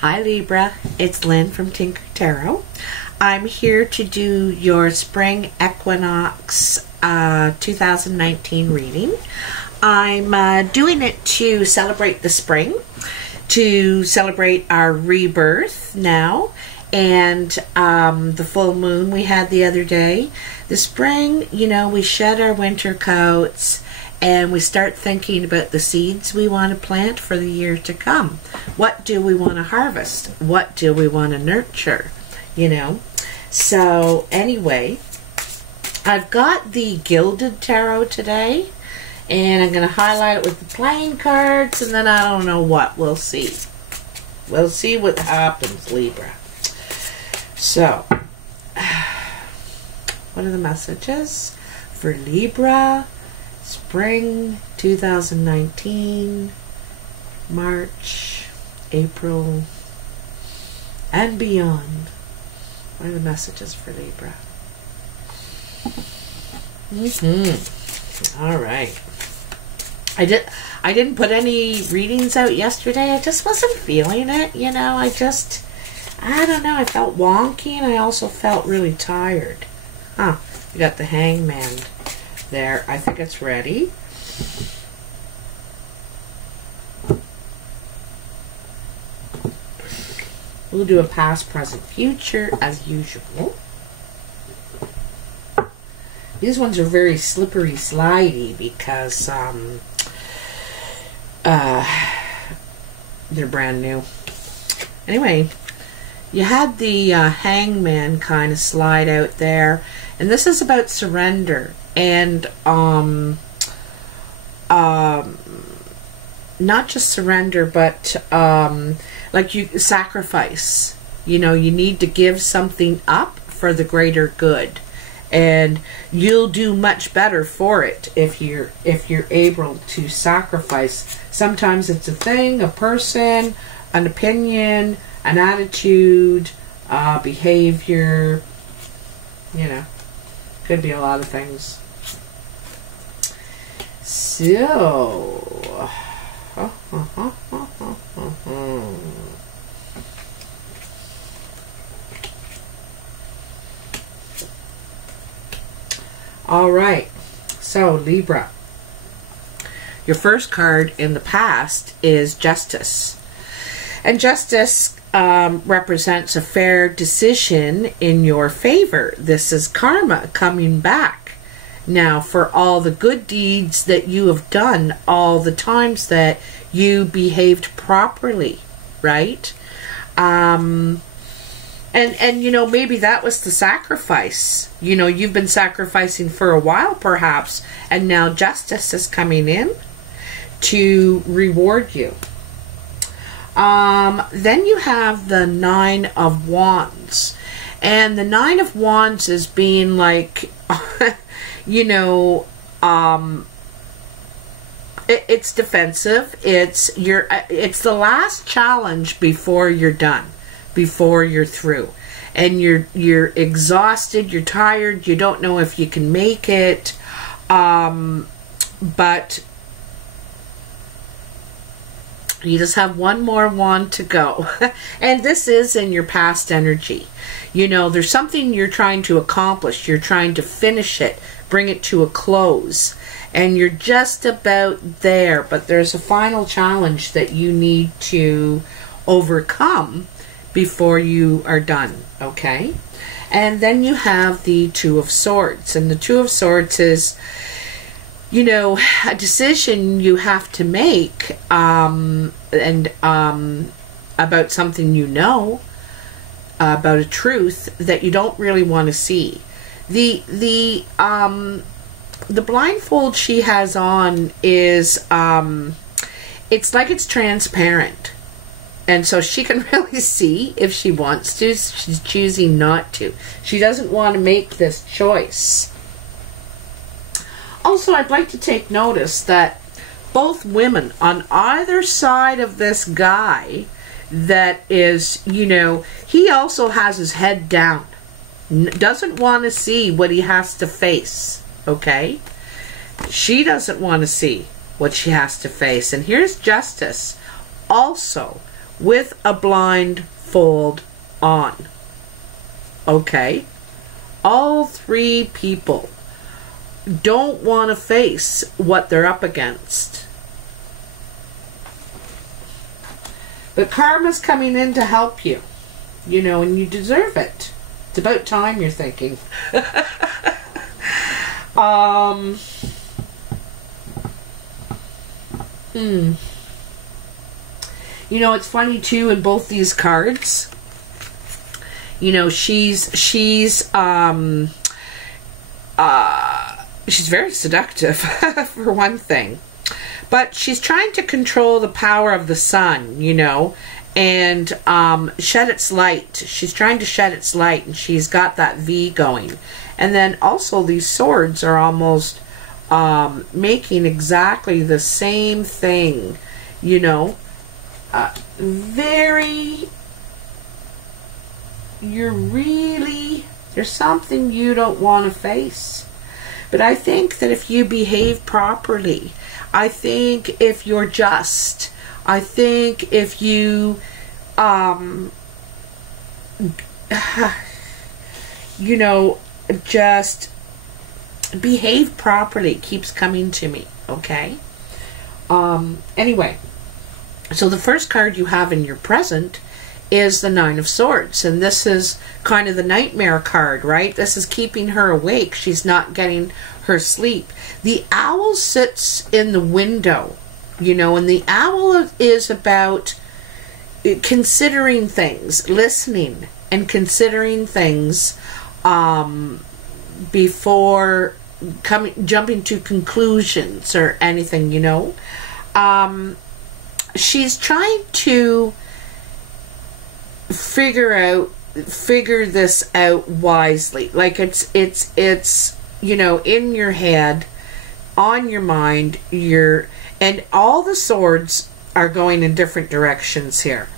Hi Libra, it's Lynn from Tinker Tarot. I'm here to do your Spring Equinox 2019 reading. I'm doing it to celebrate the spring, to celebrate our rebirth now, and the full moon we had the other day. The spring, you know, we shed our winter coats and we start thinking about the seeds we want to plant for the year to come. What do we want to harvest? What do we want to nurture? You know? So anyway, I've got the Gilded Tarot today, and I'm going to highlight it with the playing cards, and then I don't know what. We'll see. We'll see what happens, Libra. So, what are the messages for Libra? Spring 2019, March, April, and beyond. What are the messages for Libra? All right. I didn't put any readings out yesterday. I just wasn't feeling it, you know. I don't know. I felt wonky, and I also felt really tired. We got the Hangman there. I think it's ready. We'll do a past, present, future as usual. These ones are very slippery, slidey because they're brand new. Anyway, you had the Hangman kind of slide out there, and this is about surrender and not just surrender, but like you sacrifice. You know, you need to give something up for the greater good, and you'll do much better for it if you're able to sacrifice. Sometimes it's a thing, a person, an opinion, an attitude, behavior. You know, could be a lot of things. So, all right. So, Libra, your first card in the past is Justice. And Justice represents a fair decision in your favor. This is karma coming back. Now, for all the good deeds that you have done, all the times that you behaved properly, right? And you know, maybe that was the sacrifice. You know, you've been sacrificing for a while, perhaps, and now justice is coming in to reward you. Then you have the Nine of Wands. And the Nine of Wands is being like, you know, it's defensive. It's the last challenge before you're done, before you're through. And you're exhausted, you're tired, you don't know if you can make it. But you just have one more wand to go. And this is in your past energy. You know, there's something you're trying to accomplish. You're trying to finish it, bring it to a close. And you're just about there. But there's a final challenge that you need to overcome before you are done. Okay? And then you have the Two of Swords. And the Two of Swords is, you know, a decision you have to make about something you know, about a truth that you don't really want to see. The blindfold she has on is it's like it's transparent, and so she can really see if she wants to. She's choosing not to. She doesn't want to make this choice. Also, I'd like to take notice that both women on either side of this guy that is, you know, he also has his head down. Doesn't want to see what he has to face, okay? She doesn't want to see what she has to face. And here's Justice, also with a blindfold on. Okay? All three people don't want to face what they're up against. But karma's coming in to help you. You know, and you deserve it. It's about time, you're thinking. You know, it's funny too, in both these cards, you know, she's very seductive, for one thing. But she's trying to control the power of the sun, you know, and shed its light. She's trying to shed its light, and she's got that V going. And then also these swords are almost making exactly the same thing, you know. There's something you don't want to face. But I think that if you behave properly, I think if you're just, I think if you, you know, just behave properly, keeps coming to me, okay? Anyway, so the first card you have in your present is the Nine of Swords, and this is kind of the nightmare card, right? This is keeping her awake. She's not getting her sleep. The owl sits in the window, you know, and the owl is about considering things, listening and considering things before jumping to conclusions or anything, you know. She's trying to figure this out wisely. Like it's you know, in your head, on your mind, and all the swords are going in different directions here.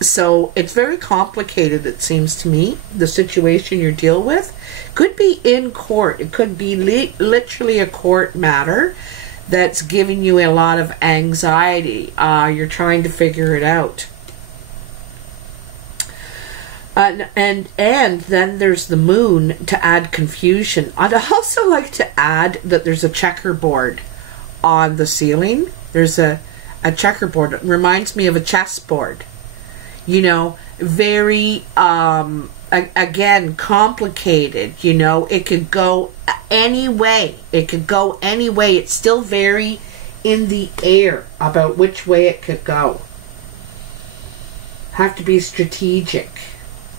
So it's very complicated, it seems to me, the situation you're dealing with. Could be in court. It could be literally a court matter that's giving you a lot of anxiety. You're trying to figure it out. And then there's the moon to add confusion. I'd also like to add that there's a checkerboard on the ceiling. There's a checkerboard. It reminds me of a chessboard. You know, very, again, complicated. You know, it could go any way. It could go any way. It's still very in the air about which way it could go. Have to be strategic.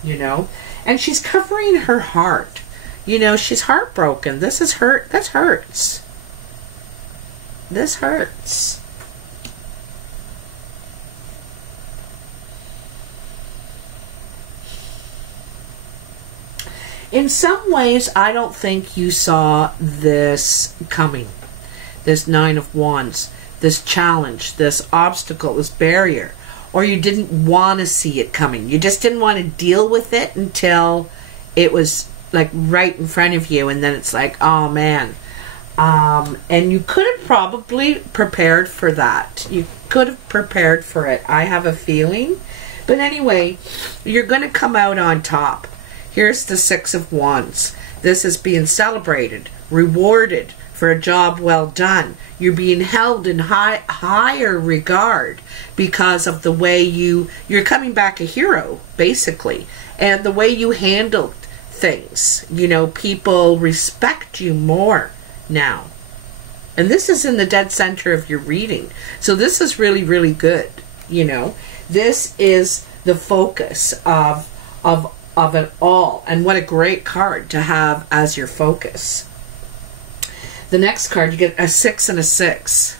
You know, and she's covering her heart. You know, she's heartbroken. This is hurt. This hurts. This hurts. In some ways, I don't think you saw this coming. This Nine of Wands, this challenge, this obstacle, this barrier. Or you didn't want to see it coming. You just didn't want to deal with it until it was like right in front of you, and then it's like, oh man. And you could have probably prepared for that. You could have prepared for it. I have a feeling. But anyway, you're going to come out on top. Here's the Six of Wands. This is being celebrated, rewarded for a job well done. You're being held in higher regard because of the way you're coming back a hero, basically. And the way you handled things. You know, people respect you more now. And this is in the dead center of your reading. So this is really, really good. You know, this is the focus of it all. And what a great card to have as your focus. The next card, you get a 6 and a 6.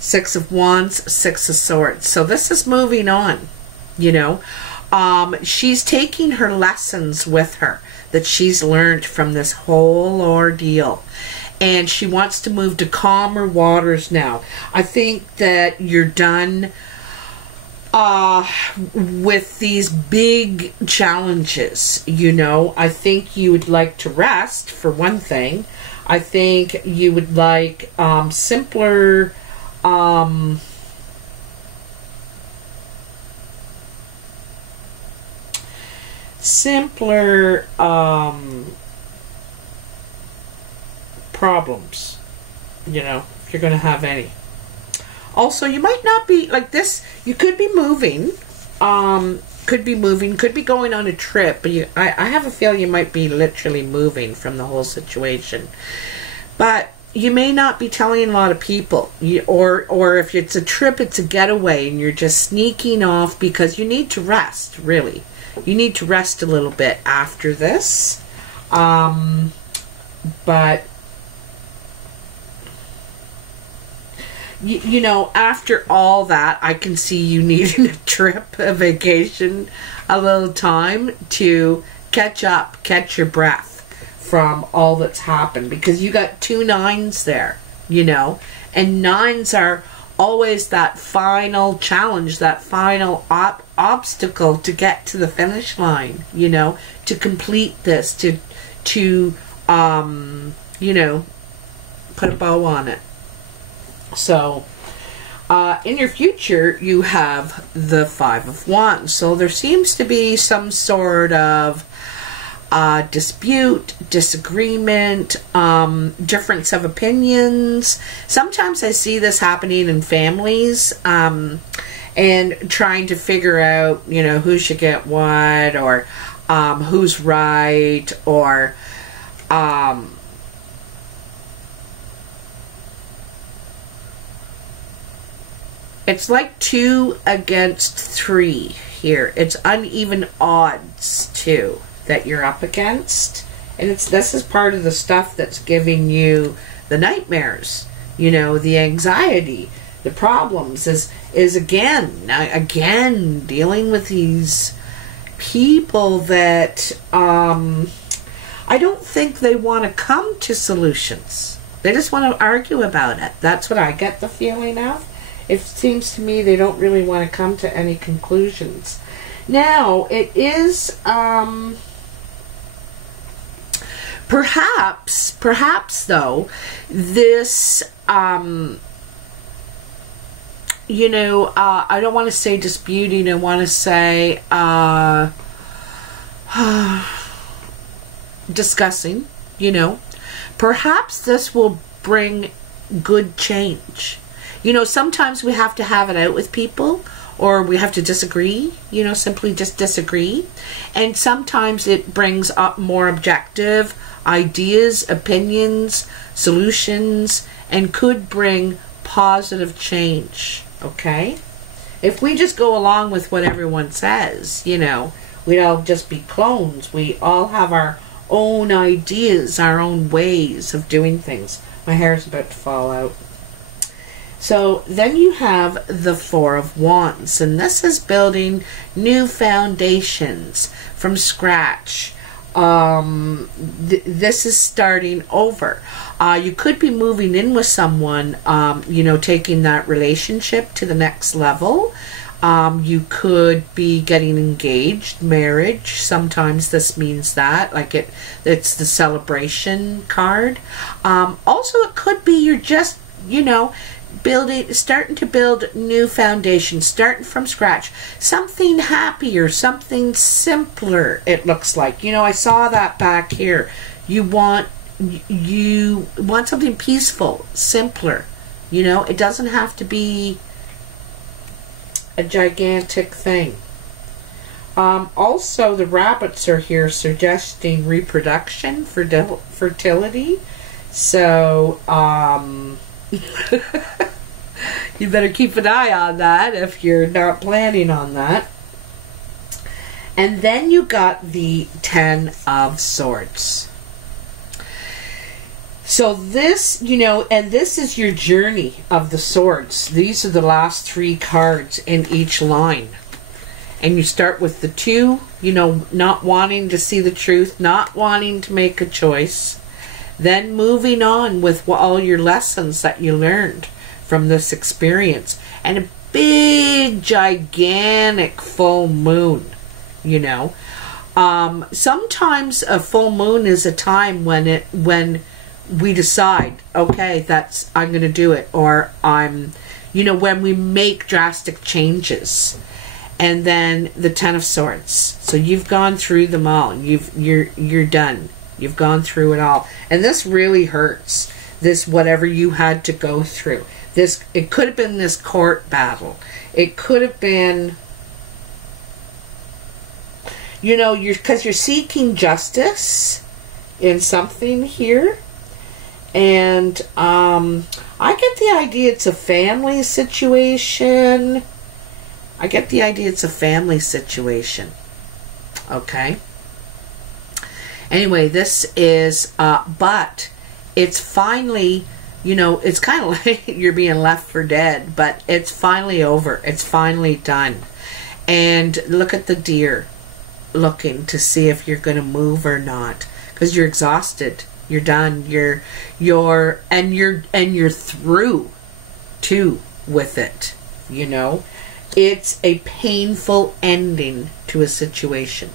Six of Wands, Six of Swords. So this is moving on, you know. She's taking her lessons with her that she's learned from this whole ordeal. And she wants to move to calmer waters now. I think that you're done with these big challenges, you know. I think you would like to rest, for one thing. I think you would like simpler simpler problems, you know, if you're going to have any. Also, you might not be like this. You could be moving, could be going on a trip, but I have a feeling you might be literally moving from the whole situation. But you may not be telling a lot of people, or if it's a trip, it's a getaway, and you're just sneaking off because you need to rest, really. You need to rest a little bit after this. But you know, after all that, I can see you needing a trip, a vacation, a little time to catch up, catch your breath from all that's happened, because you got 2 9s there, you know, and 9s are always that final challenge, that final obstacle to get to the finish line, you know, to complete this, to you know, put a bow on it. So, in your future, you have the 5 of Wands. So there seems to be some sort of dispute, disagreement, difference of opinions. Sometimes I see this happening in families, and trying to figure out, you know, who should get what, or who's right, or it's like 2 against 3 here. It's uneven odds too that you're up against, and this is part of the stuff that's giving you the nightmares, you know, the anxiety, the problems is again dealing with these people that I don't think they want to come to solutions. They just want to argue about it. That's what I get the feeling of. It seems to me they don't really want to come to any conclusions. Now, it is perhaps though, this you know, I don't want to say disputing, I want to say discussing, you know. Perhaps this will bring good change. You know, sometimes we have to have it out with people, or we have to disagree, you know, simply just disagree. And sometimes it brings up more objective ideas, opinions, solutions, and could bring positive change, okay? If we just go along with what everyone says, you know, we'd all just be clones. We all have our own ideas, our own ways of doing things. My hair's about to fall out. So then you have the 4 of Wands, and this is building new foundations from scratch. This is starting over. You could be moving in with someone, you know, taking that relationship to the next level. You could be getting engaged, marriage. Sometimes this means that, like it's the celebration card. Also, it could be you're just, you know, starting to build new foundations, starting from scratch, something happier, something simpler. It looks like, you know, I saw that back here. You want something peaceful, simpler. You know, it doesn't have to be a gigantic thing. Also, the rabbits are here suggesting reproduction, fertility. So you better keep an eye on that if you're not planning on that. And then you got the 10 of Swords. So this, you know, and this is your journey of the swords. These are the last 3 cards in each line. And you start with the 2, you know, not wanting to see the truth, not wanting to make a choice. Then moving on with all your lessons that you learned from this experience. And a big, gigantic full moon, you know. Sometimes a full moon is a time when we decide, okay, I'm going to do it. Or you know, when we make drastic changes. and then the Ten of Swords. So you've gone through them all. You're done. You've gone through it all. And this really hurts. This, whatever you had to go through. This, it could have been this court battle. It could have been, you know, because you're seeking justice in something here. And I get the idea it's a family situation. I get the idea it's a family situation. Okay. Anyway, this is, but it's finally, you know, it's kind of like you're being left for dead, but it's finally over. It's finally done. And look at the deer looking to see if you're going to move or not, because you're exhausted. You're done. You're through too with it. You know, it's a painful ending to a situation.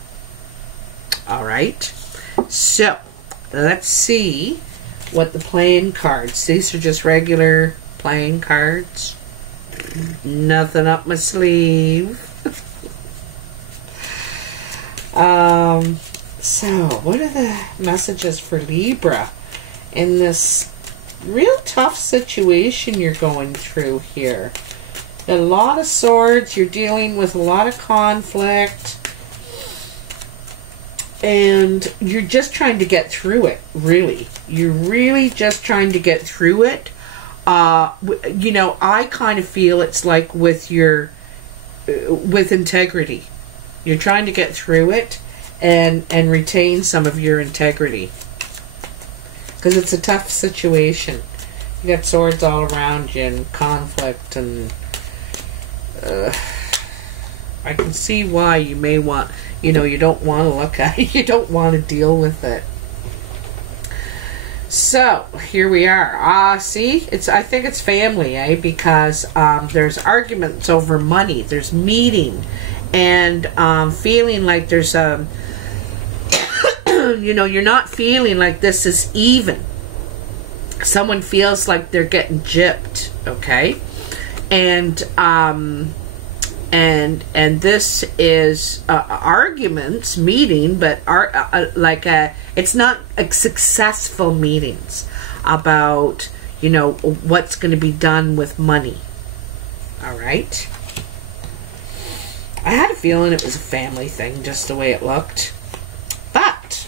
All right. So let's see what the playing cards. These are just regular playing cards. Nothing up my sleeve. So, what are the messages for Libra in this real tough situation you're going through here? A lot of swords, you're dealing with a lot of conflict, and you're just trying to get through it, really. You're really just trying to get through it. You know, I kind of feel it's like with your, with integrity. You're trying to get through it and retain some of your integrity. Because it's a tough situation. You got swords all around you and conflict, and I can see why you may want, you know, you don't want to look at it. You don't want to deal with it. So, here we are. See, I think it's family, eh? Because there's arguments over money. There's meeting. And feeling like there's a, you know, you're not feeling like this is even. Someone feels like they're getting gypped, okay? And this is arguments, meeting, but it's not successful meetings about, you know, what's going to be done with money. All right? I had a feeling it was a family thing, just the way it looked. But,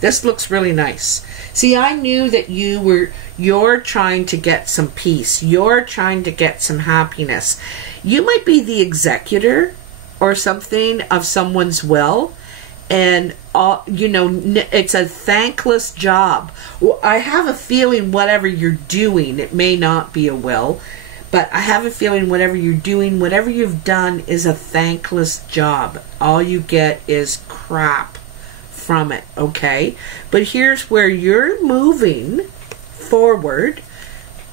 this looks really nice. See, I knew that you're trying to get some peace. You're trying to get some happiness. You might be the executor or something of someone's will, and you know, it's a thankless job. Well, I have a feeling whatever you're doing, it may not be a will, but I have a feeling whatever you're doing, whatever you've done is a thankless job. All you get is crap from it, okay? But here's where you're moving forward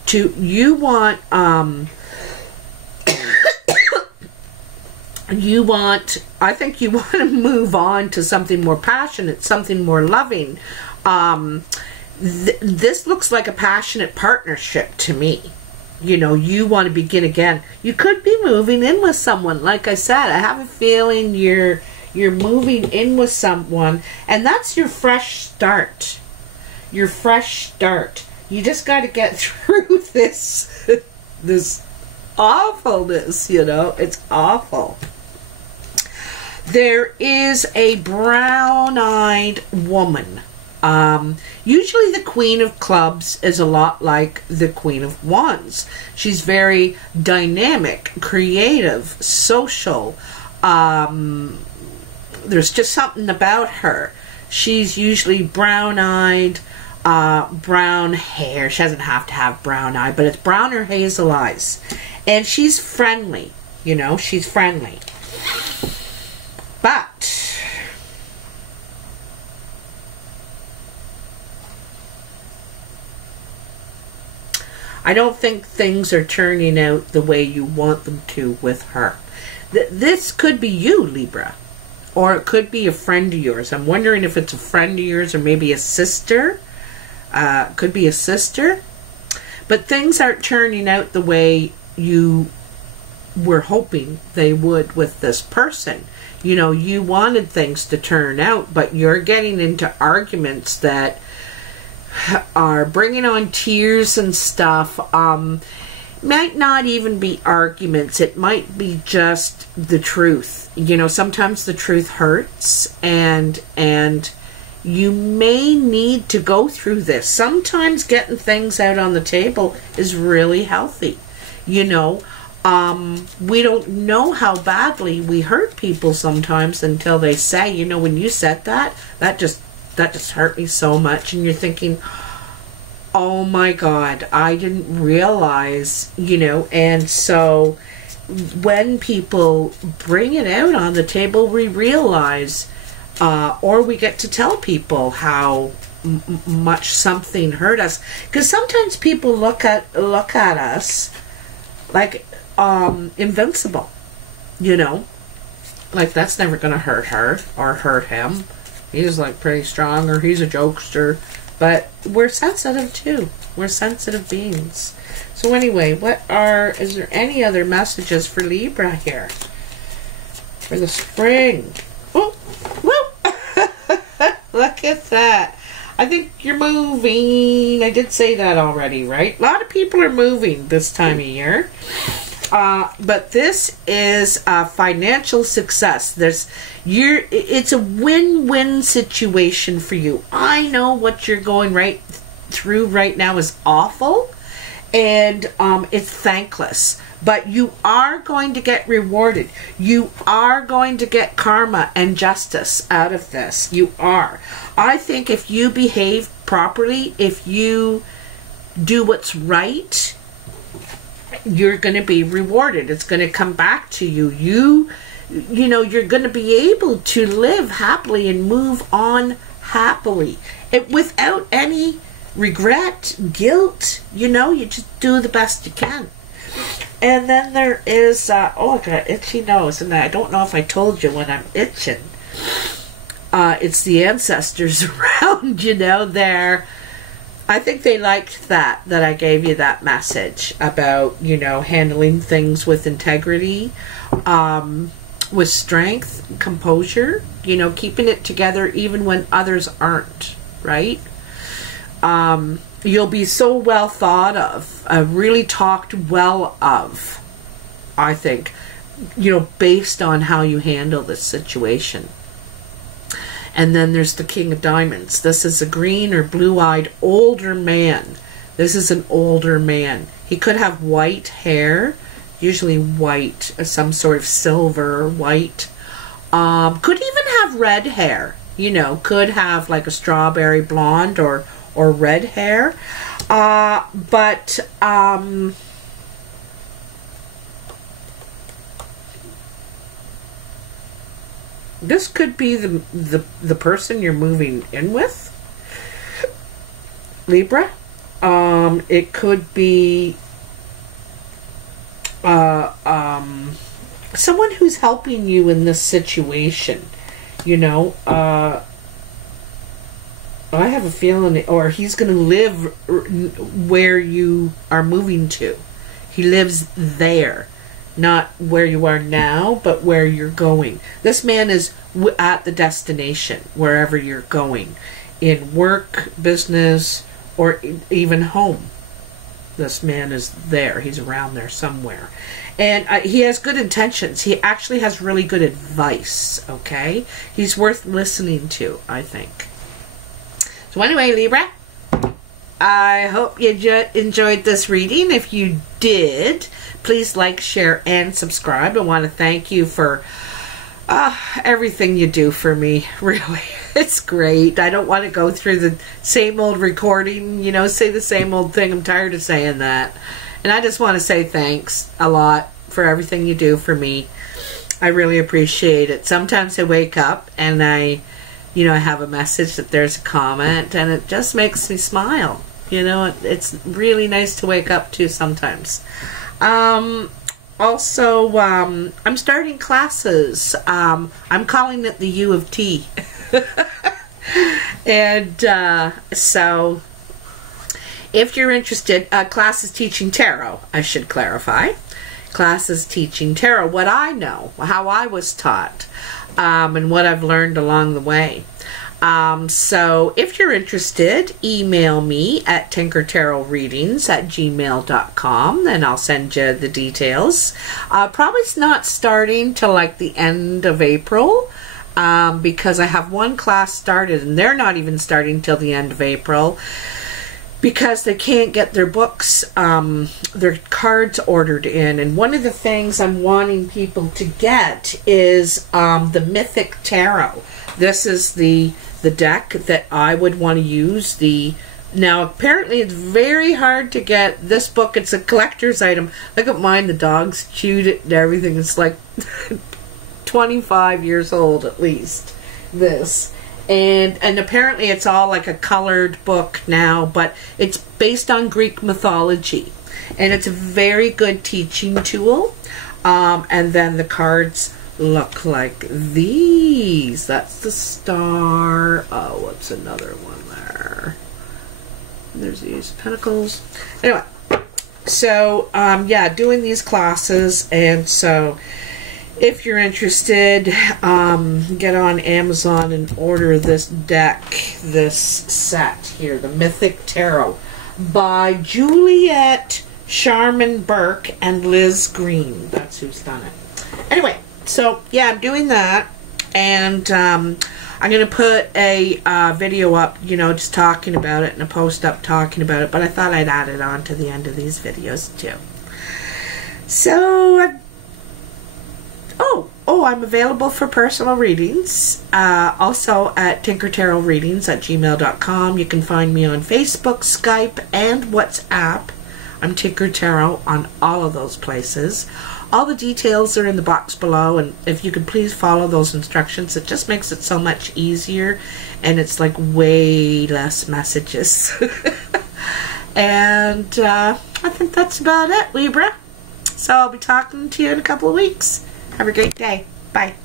to, you want, I think you want to move on to something more passionate, something more loving. This looks like a passionate partnership to me. You know, you want to begin again. You could be moving in with someone. Like I said, I have a feeling you're moving in with someone, and that's your fresh start. Your fresh start. You just got to get through this this awfulness, you know. It's awful. There is a brown-eyed woman. Usually the Queen of Clubs is a lot like the Queen of Wands. She's very dynamic, creative, social. There's just something about her. She's usually brown-eyed, brown hair. She doesn't have to have brown eye, but it's brown or hazel eyes. And she's friendly, you know, she's friendly. But I don't think things are turning out the way you want them to with her. This could be you, Libra. Or it could be a friend of yours. I'm wondering if it's a friend of yours or maybe a sister. Could be a sister. But things aren't turning out the way you were hoping they would with this person. You know, you wanted things to turn out, but you're getting into arguments that are bringing on tears and stuff. Might not even be arguments. It might be just the truth. You know, sometimes the truth hurts, and you may need to go through this. Sometimes getting things out on the table is really healthy. You know, we don't know how badly we hurt people sometimes until they say, you know, when you said that just hurt me so much. And you're thinking, oh my God, I didn't realize, you know. And so when people bring it out on the table, we realize, or we get to tell people how much something hurt us. Because sometimes people look at us like invincible, you know, like that's never going to hurt her or hurt him. He's like pretty strong, or he's a jokester. But we're sensitive too. We're sensitive beings. So anyway, is there any other messages for Libra here? For the spring. Oh, whoa. Look at that. I think you're moving. I did say that already, right? A lot of people are moving this time of year. But this is financial success. It's a win-win situation for you. I know what you're going through right now is awful, and it's thankless. But you are going to get rewarded. You are going to get karma and justice out of this. You are. I think if you behave properly, if you do what's right, you're going to be rewarded. It's going to come back to you. You know, you're going to be able to live happily and move on happily without any regret, guilt. You know, you just do the best you can. And then there is, oh, I got an itchy nose, and I don't know if I told you when I'm itching. It's the ancestors around, you know, I think they liked that I gave you that message about, you know, handling things with integrity, with strength, composure, you know, keeping it together even when others aren't, right? You'll be so well thought of, really talked well of, I think, you know, based on how you handle this situation. And then there's the King of Diamonds. This is a green or blue-eyed older man. This is an older man. He could have white hair, usually white, some sort of silver or white. Could even have red hair. You know, could have like a strawberry blonde or red hair. But this could be the person you're moving in with, Libra. It could be someone who's helping you in this situation. You know, I have a feeling, or he's going to live where you are moving to. He lives there. Not where you are now, but where you're going. This man is at the destination, wherever you're going. In work, business, or even home. This man is there. He's around there somewhere. And he has good intentions. He actually has really good advice, okay? He's worth listening to, I think. So anyway, Libra, I hope you enjoyed this reading. If you did, please like, share, and subscribe. I want to thank you for everything you do for me, really. It's great. I don't want to go through the same old recording, you know, say the same old thing. I'm tired of saying that. And I just want to say thanks a lot for everything you do for me. I really appreciate it. Sometimes I wake up and I have a message that there's a comment, and it just makes me smile. You know, it's really nice to wake up to sometimes. Also, I'm starting classes. I'm calling it the U of T. And so, if you're interested, class is teaching tarot, I should clarify. classes teaching tarot, what I know, how I was taught, and what I've learned along the way. So if you're interested, email me at tinkertarotreadings@gmail.com, and I'll send you the details. Probably not starting till like the end of April, because I have one class started, and they're not even starting till the end of April because they can't get their books, their cards ordered in. And one of the things I'm wanting people to get is the Mythic Tarot. This is the deck that I would want to use. Now apparently it's very hard to get this book. It's a collector's item. Look at mine, the dogs chewed it and everything. It's like 25 years old at least, this. And apparently it's all like a colored book now, but it's based on Greek mythology. And it's a very good teaching tool. And then the cards look like these. That's the star. Oh, what's another one there? There's the Ace of Pentacles. Anyway, so yeah, doing these classes, and so if you're interested, get on Amazon and order this deck, this set here, the Mythic Tarot by Juliet Sharman Burke and Liz Green. That's who's done it. Anyway, so yeah, I'm doing that, and I'm going to put a video up, you know, just talking about it, and a post up talking about it, but I thought I'd add it on to the end of these videos too. So, I'm available for personal readings, also at tinkertarotreadings@gmail.com. You can find me on Facebook, Skype, and WhatsApp. I'm Tinker Tarot on all of those places. All the details are in the box below, and if you could please follow those instructions, it just makes it so much easier, and it's like way less messages. And I think that's about it, Libra. So I'll be talking to you in a couple of weeks. Have a great day. Bye.